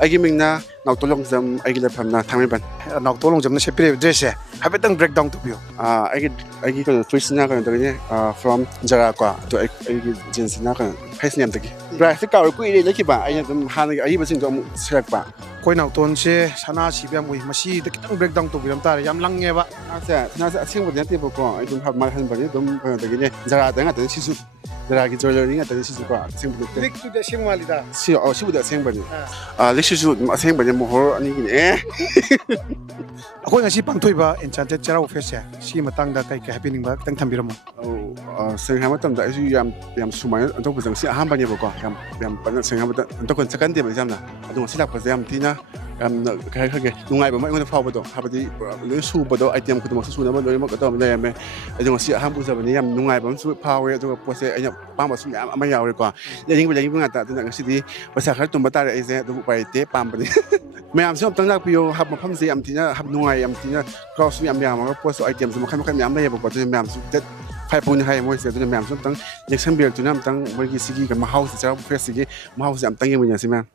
ꯑꯩꯒꯤ ꯃꯤꯡꯅ ꯅꯥꯎꯇꯣꯂꯣꯡꯖꯝ ꯑꯩꯒꯤ ꯂꯩꯐꯝꯅ ꯊꯥꯡꯃꯩꯕꯟ ꯅꯥꯎꯇꯣꯂꯣꯡꯖꯝꯅ ꯁꯦꯠꯄꯤꯔꯤꯕ ꯗ꯭ꯔꯦꯁꯁꯦ ꯍꯥꯏꯐꯦꯠꯇꯪ ꯕ꯭ꯔꯦꯛ ꯗꯥꯎꯟ ꯇꯧꯕꯤꯌꯨ ꯑꯩꯒꯤ ꯀꯩꯅꯣ ꯐ꯭ꯔꯤꯖꯁꯤꯅ ꯀꯩꯅꯣ ꯇꯧꯔꯤꯅꯦ ꯐ꯭ꯔꯣꯝ ꯖꯔꯥ ꯀꯣ ꯑꯗꯣ ꯑꯩꯒꯤ ꯖꯤꯟꯁꯁꯤꯅ ꯀꯩꯅꯣ ꯐꯦꯁꯅꯦꯝꯗꯒꯤ ꯄ꯭ꯔꯥꯏꯁꯇꯤ ꯀꯥꯎꯔ ꯀꯨꯏꯔꯦ ꯂꯩꯈꯤꯕ ꯑꯩꯅ ꯑꯗꯨꯝ ꯍꯥꯟꯅꯒꯤ ꯑꯔꯤꯕꯁꯤꯡꯗꯣ ꯑꯃꯨꯛ ꯁꯤꯔꯛꯄ ꯑꯩꯈꯣꯏ ꯅꯥꯎꯇꯣꯟꯁꯦ ꯁꯅꯥ ꯁꯤꯕ ꯌꯥꯝ ꯎꯏ ꯃꯁꯤꯗ ꯈꯤꯇꯪ ꯕ꯭ꯔꯦꯛ ꯗꯥꯎꯟ ꯇꯧꯕꯤꯔꯝ ꯇꯥꯔꯦ ꯌꯥꯝ ꯂꯪꯉꯦꯕ ꯁꯅꯥꯁꯦ ꯑꯁꯦꯡꯕꯗꯤ ꯅꯠꯇꯦꯕꯀꯣ ꯑꯩ ꯑꯗꯨꯝ ꯍꯟꯕꯅꯤ ꯑꯗꯨꯝ ꯀꯩꯅꯣꯗꯒꯤꯅꯦ ꯖꯔꯥꯗ ꯉꯥꯛꯇꯅꯤ ꯁꯤꯁꯨ ꯖꯔꯥꯒꯤ ꯖꯨꯋꯦꯂꯔꯤ ꯉꯥꯛꯇꯅꯤ ꯁꯤꯁꯨ ꯀꯣ ꯑꯁꯦꯡꯕꯗꯤ ꯅꯠꯇꯦ ꯂꯤꯛꯇꯨꯗꯤ ꯑꯁꯦꯡ ꯃꯥꯜꯂꯤꯗ ꯁꯤꯕꯨꯗꯤ ꯑꯁꯦꯡꯕꯅꯤ ꯂꯤꯛꯁꯤꯁꯨ ꯑꯗꯨꯝ ꯑꯁꯦꯡꯕꯅꯤ ꯃꯣꯍꯣꯔ ꯑꯅꯤꯒꯤꯅꯦ ꯑꯩꯈꯣꯏ ꯉꯁꯤ ꯄꯥꯡꯊꯣꯛꯏꯕ ꯑꯦꯟꯆꯥꯟꯇꯦꯗ ꯆꯩꯔꯥꯎꯕ ꯐꯦꯁꯁꯦ ꯁꯤꯒꯤ ꯃꯇꯥꯡꯗ ꯀꯩ ꯍꯥꯏꯕꯤꯅꯤꯡꯕ ꯈꯤꯇꯪ ꯊꯝꯕꯤꯔꯝꯃꯣ ꯁꯦꯡꯅ ꯍꯥꯏꯕ ꯃꯇꯝꯗ ꯑꯩꯁꯨ ꯌꯥꯝ ꯁꯨꯃꯥꯏꯅ ꯑꯇꯣꯞꯄ ꯉꯁꯤ ꯑꯍꯥꯟꯕꯅꯦꯕꯀꯣ ꯌꯥꯝ ꯐꯖꯅ ꯁꯦꯡꯅ ꯍꯥꯏꯕꯗ ꯑꯇꯣꯞꯄ ꯆꯠꯀꯟꯗꯦꯕ ꯌꯥꯝꯅ ꯑꯗꯣ ꯉꯁꯤ ꯂꯥꯛꯄꯁꯦ ꯌꯥꯝ ꯊꯤꯅ ꯌꯥꯝꯅ ꯀꯩ ꯍꯥꯏꯈ꯭ꯔꯒꯦ ꯅꯨꯡꯉꯥꯏꯕ ꯑꯃ ꯑꯩꯉꯣꯟꯗ ꯐꯥꯎꯕꯗꯣ ꯍꯥꯏꯕꯗꯤ ꯂꯣꯏꯅ ꯁꯨꯕꯗꯣ ꯑꯥꯏꯇꯦꯝ ꯈꯨꯗꯤꯡꯃꯛꯁꯨ ꯁꯨꯅꯕ ꯂꯣꯏꯅꯃꯛ ꯑꯗꯨꯝ ꯂꯩꯔꯝꯃꯦ ꯑꯗꯣ ꯉꯁꯤ ꯑꯍꯥꯟꯕ ꯎꯖꯕꯅꯤ ꯌꯥꯝ ꯅꯨꯡꯉꯥꯏꯕ ꯑꯃꯁꯨ ꯐꯥꯎꯋꯦ ꯑꯗꯨꯒ ꯄꯣꯠꯁꯦ ꯑꯩꯅ ꯑꯄꯥꯝꯕꯁꯨ ꯃꯌꯥꯝ ꯑꯃ ꯌꯥꯎꯔꯦꯀꯣ ꯂꯩꯅꯤꯡꯕ ꯉꯥꯛꯇ ꯑꯗꯨꯅ ꯉꯁꯤꯗꯤ ꯄꯩꯁꯥ ꯈꯔ ꯇꯨꯝꯕ ꯇꯥꯔꯦ ꯑꯩꯁꯦ ꯑꯗꯨꯝ ꯎꯄꯥꯏ ꯂꯩꯇꯦ ꯄꯥꯝꯕꯅꯤ ꯃꯌꯥꯝꯁꯨ ꯑꯝꯇꯪ ꯂꯥꯛꯄꯤꯌꯣ ꯃꯐꯝꯁꯦ ꯌꯥꯝ ꯊꯤꯅ ꯅꯨꯡꯉꯥꯏ ꯌꯥꯝ ꯊꯤꯅ ꯀ꯭ꯔꯥꯎꯠꯁꯨ ꯌꯥꯝ ꯌꯥꯝꯃꯒ ꯄꯣꯠꯁꯨ ꯑꯥꯏꯇꯦꯝꯁꯨ ꯃꯈꯜ ꯃꯌꯥꯝ ꯂꯩꯌꯦꯕꯀꯣ ꯑꯗꯨꯅ ꯃꯌꯥꯝꯁꯨ ꯗꯦꯠ 5 ꯐꯥꯎꯅꯤ ꯍꯥꯏꯌꯦ ꯃꯣꯏꯁꯦ ꯑꯗꯨꯅ ꯃꯌꯥꯝꯁꯨ ꯑꯝꯇꯪ ꯌꯦꯡꯁꯟꯕꯤꯔꯛꯇꯨꯅ ꯑꯝꯇꯪ ꯃꯣꯏꯒꯤ ꯁꯤꯒꯤ ꯃꯍꯥꯎꯁꯦ ꯆꯩꯔꯥꯎꯕ ꯐꯦꯁꯁꯤꯒꯤ ꯃꯍꯥꯎꯁꯦ ꯑꯝꯇꯪ ꯌꯦꯡꯃꯤꯟꯅꯁꯤ ꯃꯌꯥꯝ